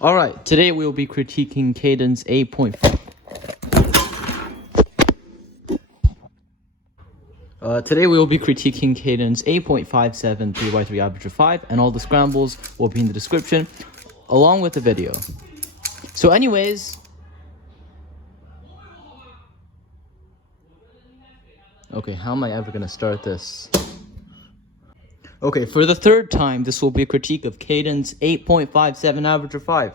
Alright, today we will be critiquing Caden's 8.5. Today we will be critiquing Caden's 8.57 3x3 average of 5, and all the scrambles will be in the description, along with the video. So anyways, okay, how am I ever gonna start this? Okay, for the third time, this will be a critique of Caden's 8.57 average of 5.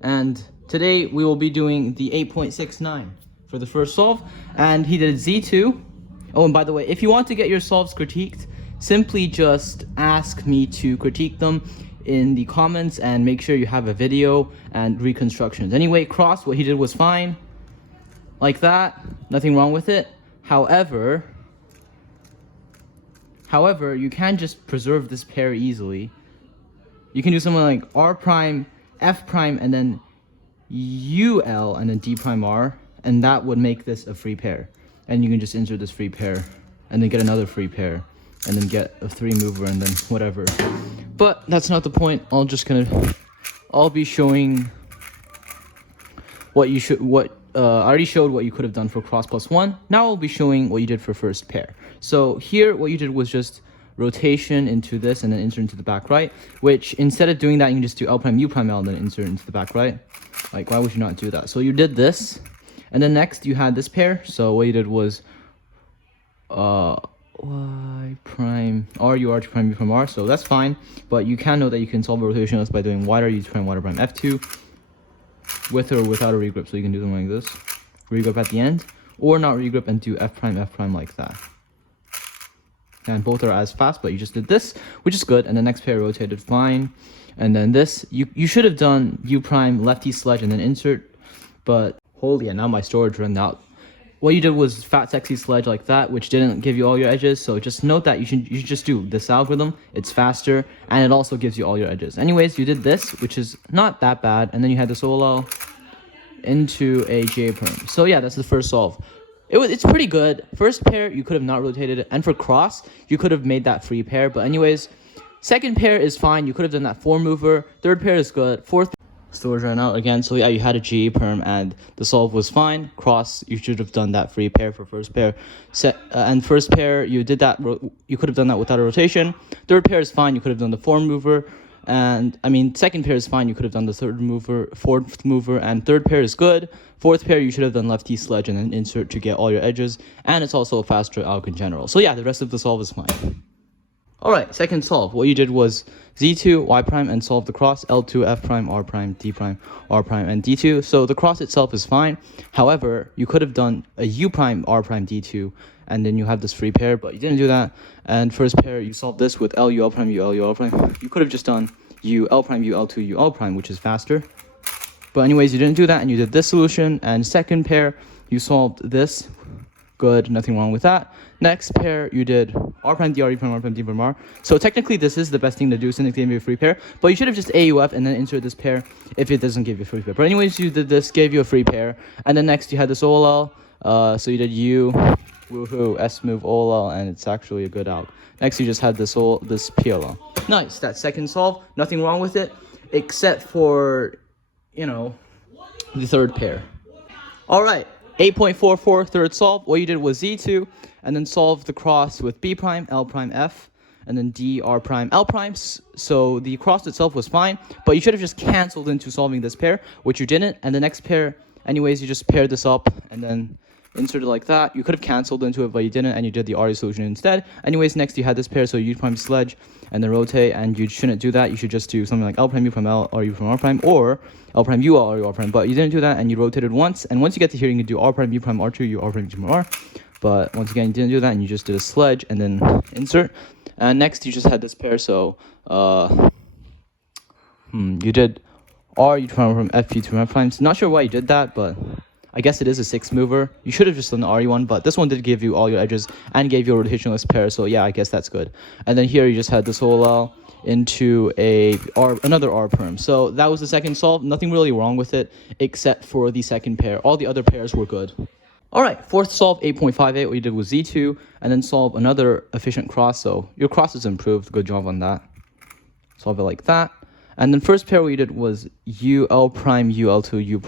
And today we will be doing the 8.69 for the first solve. And he did Z2. Oh, and by the way, if you want to get your solves critiqued, simply just ask me to critique them in the comments and make sure you have a video and reconstructions. Anyway, cross, what he did was fine. Like that, nothing wrong with it. However, you can just preserve this pair easily. You can do something like R prime, F prime, and then UL, and then D prime R, and that would make this a free pair. And you can just insert this free pair, and then get another free pair, and then get a 3 mover, and then whatever. But that's not the point. I'll be showing what you should, I already showed what you could have done for cross plus 1. Now I'll be showing what you did for first pair. So here, what you did was just rotation into this and then insert into the back right, which instead of doing that, you can just do L prime, U prime L, and then insert into the back right. Like, why would you not do that? So you did this, and then next you had this pair. So what you did was Y prime R, U, R, T prime, U prime R. So that's fine, but you can know that you can solve a rotation list by doing Y, R, U prime, Y prime, F2, with or without a regrip. So you can do something like this, regrip at the end, or not regrip and do F prime like that. And both are as fast, but you just did this, which is good. And the next pair rotated fine. And then this, you should have done U prime, lefty sledge, and then insert. But holy, and now my storage ran out. What you did was fat sexy sledge like that, which didn't give you all your edges. So just note that you should just do this algorithm. It's faster, and it also gives you all your edges. Anyways, you did this, which is not that bad. And then you had the solo into a J perm. So yeah, that's the first solve. It's pretty good. First pair, you could have not rotated it. And for cross, you could have made that free pair. But anyways, second pair is fine. You could have done that 4 mover. Third pair is good. Fourth, storage ran out again. So yeah, you had a G perm and the solve was fine. Cross, you should have done that free pair for first pair. And first pair, you did that. You could have done that without a rotation. Third pair is fine. You could have done the 4 mover. And I mean, second pair is fine. You could have done the third mover, fourth mover, and third pair is good. Fourth pair, you should have done lefty sledge and then insert to get all your edges. And it's also a faster alg in general. So yeah, the rest of the solve is fine. Alright, second solve. What you did was Z2, Y prime, and solve the cross, L2, F prime, R prime, D prime, R prime, and D2. So the cross itself is fine. However, you could have done a U prime, R prime, D2, and then you have this free pair, but you didn't do that. And first pair, you solved this with L, U, L prime, U, L, U, L prime. You could have just done U, L prime, U, L2, U, L prime, which is faster. But anyways, you didn't do that, and you did this solution. And second pair, you solved this. Good, nothing wrong with that. Next pair, you did R prime, D, R, E prime, R prime, D prime, R. So technically, this is the best thing to do since it gave you a free pair. But you should have just AUF and then insert this pair if it doesn't give you a free pair. But anyways, you did this, gave you a free pair. And then next, you had this OLL. So you did U, woohoo, S move, OLL, and it's actually a good alg. Next, you just had this PLL. Nice, that second solve, nothing wrong with it, except for, the third pair. All right. 8.44 third solve. What you did was Z2 and then solve the cross with B prime, L prime, F, and then D, R prime, L prime. So the cross itself was fine, but you should have just canceled into solving this pair, which you didn't. And the next pair, anyways, you just paired this up and then inserted like that. You could have canceled into it, but you didn't, and you did the RE solution instead. Anyways, next you had this pair, so U prime sledge and then rotate, and you shouldn't do that. You should just do something like L prime, U prime, L, or U prime, R prime, or L prime, U, L, or U, R prime. But you didn't do that, and you rotated once. And once you get to here, you can do R prime, U prime, R2, U, R prime, U prime, R. But once again, you didn't do that, and you just did a sledge and then insert. And next, you just had this pair, so you did R, U prime, F, U prime, R prime. So not sure why you did that, but I guess it is a 6 mover. You should have just done the RE one, but this one did give you all your edges and gave you a rotationless pair. So yeah, I guess that's good. And then here you just had this whole into another R perm. So that was the second solve. Nothing really wrong with it except for the second pair. All the other pairs were good. All right, fourth solve, 8.58. What you did was Z2 and then solve another efficient cross. So your cross is improved. Good job on that. Solve it like that. And then first pair what you did was U L prime U L2 U.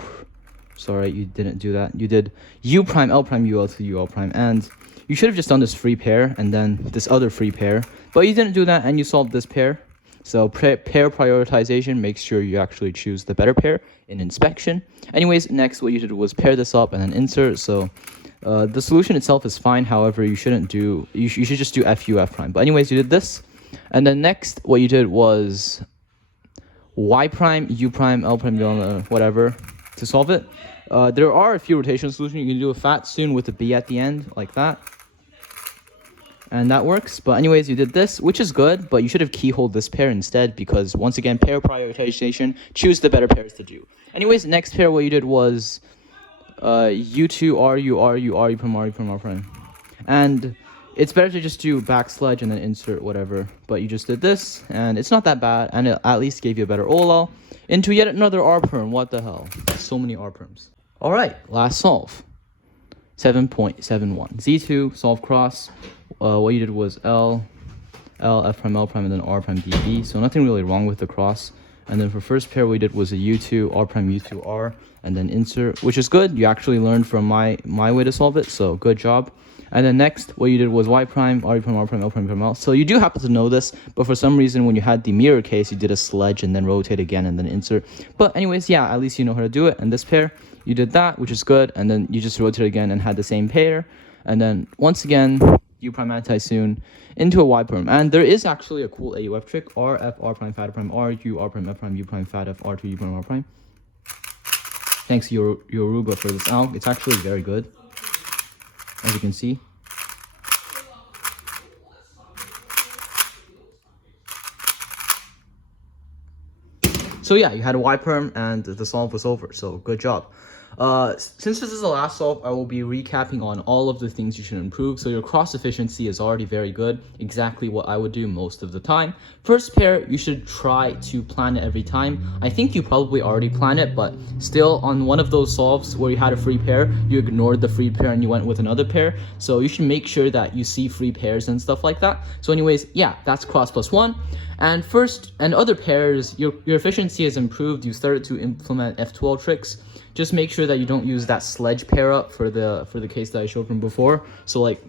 Sorry, you didn't do that. You did U prime L prime U L2 U L prime, and you should have just done this free pair and then this other free pair, but you didn't do that and you solved this pair. So pair prioritization makes sure you actually choose the better pair in inspection. Anyways, next what you did was pair this up and then insert. So the solution itself is fine. However, you shouldn't do, you should just do FU F prime. But anyways, you did this. And then next what you did was Y prime, U prime, L prime, whatever to solve it. There are a few rotation solutions. You can do a fat soon with a B at the end like that. And that works. But anyways, you did this, which is good, but you should have keyholed this pair instead because once again, pair prioritization, choose the better pairs to do. Anyways, next pair what you did was U2 RU RU RU prime RU prime R prime. And it's better to just do backsludge and then insert whatever. But you just did this and it's not that bad and it at least gave you a better OLL into yet another R perm. What the hell? So many R perms. Alright, last solve. 7.71. Z2 solve cross. What you did was L F prime L prime and then R prime D B. So nothing really wrong with the cross. And then for first pair what we did was a U2 R prime U2 R and then insert, which is good. You actually learned from my way to solve it, so good job. And then next what you did was Y prime R prime R prime L prime L. So you do happen to know this, but for some reason when you had the mirror case you did a sledge and then rotate again and then insert. But anyways, yeah, at least you know how to do it. And this pair you did that, which is good, and then you just rotate again and had the same pair. And then once again U prime anti-soon into a Y perm. And there is actually a cool AUF trick. R F R prime fat prime R U R prime F prime U prime fat F R2 U prime R prime. Thanks to Yoruba for this alg. It's actually very good, as you can see. So yeah, you had a Y perm and the solve was over. So good job. Since this is the last solve, I will be recapping on all of the things you should improve. So your cross efficiency is already very good, exactly what I would do most of the time. First pair, you should try to plan it every time. I think you probably already plan it, but still on one of those solves where you had a free pair, you ignored the free pair and you went with another pair. So you should make sure that you see free pairs and stuff like that. So anyways, yeah, that's cross +1. And first and other pairs, your efficiency has improved. You started to implement F12 tricks. Just make sure that you don't use that sledge pair up for the case that I showed from before. So like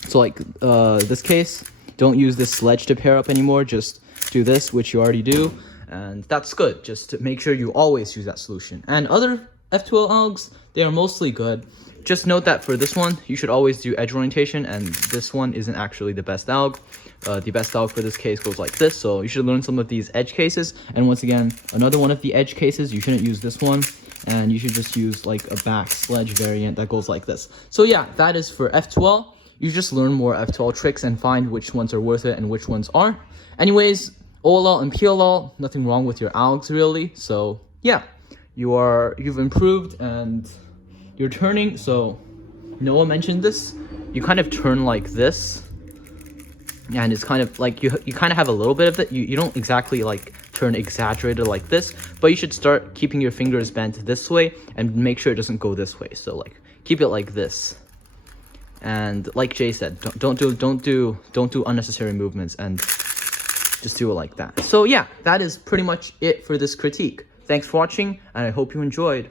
this case, don't use this sledge to pair up anymore. Just do this, which you already do, and that's good. Just to make sure you always use that solution. And other F12 algs, they are mostly good. Just note that for this one, you should always do edge orientation, and this one isn't actually the best alg. The best alg for this case goes like this, so you should learn some of these edge cases. And once again, another one of the edge cases, you shouldn't use this one, and you should just use like a back sledge variant that goes like this. So yeah, that is for F12. You just learn more F12 tricks and find which ones are worth it and which ones aren't. Anyways, OLL and PLL, nothing wrong with your algs really. So yeah, you've improved and you're turning. So Noah mentioned this. You kind of turn like this, and it's kind of like you kind of have a little bit of it. You don't exactly like turn exaggerated like this, but you should start keeping your fingers bent this way and make sure it doesn't go this way. So like keep it like this. And like Jay said, don't do unnecessary movements and just do it like that. So yeah, that is pretty much it for this critique. Thanks for watching, and I hope you enjoyed.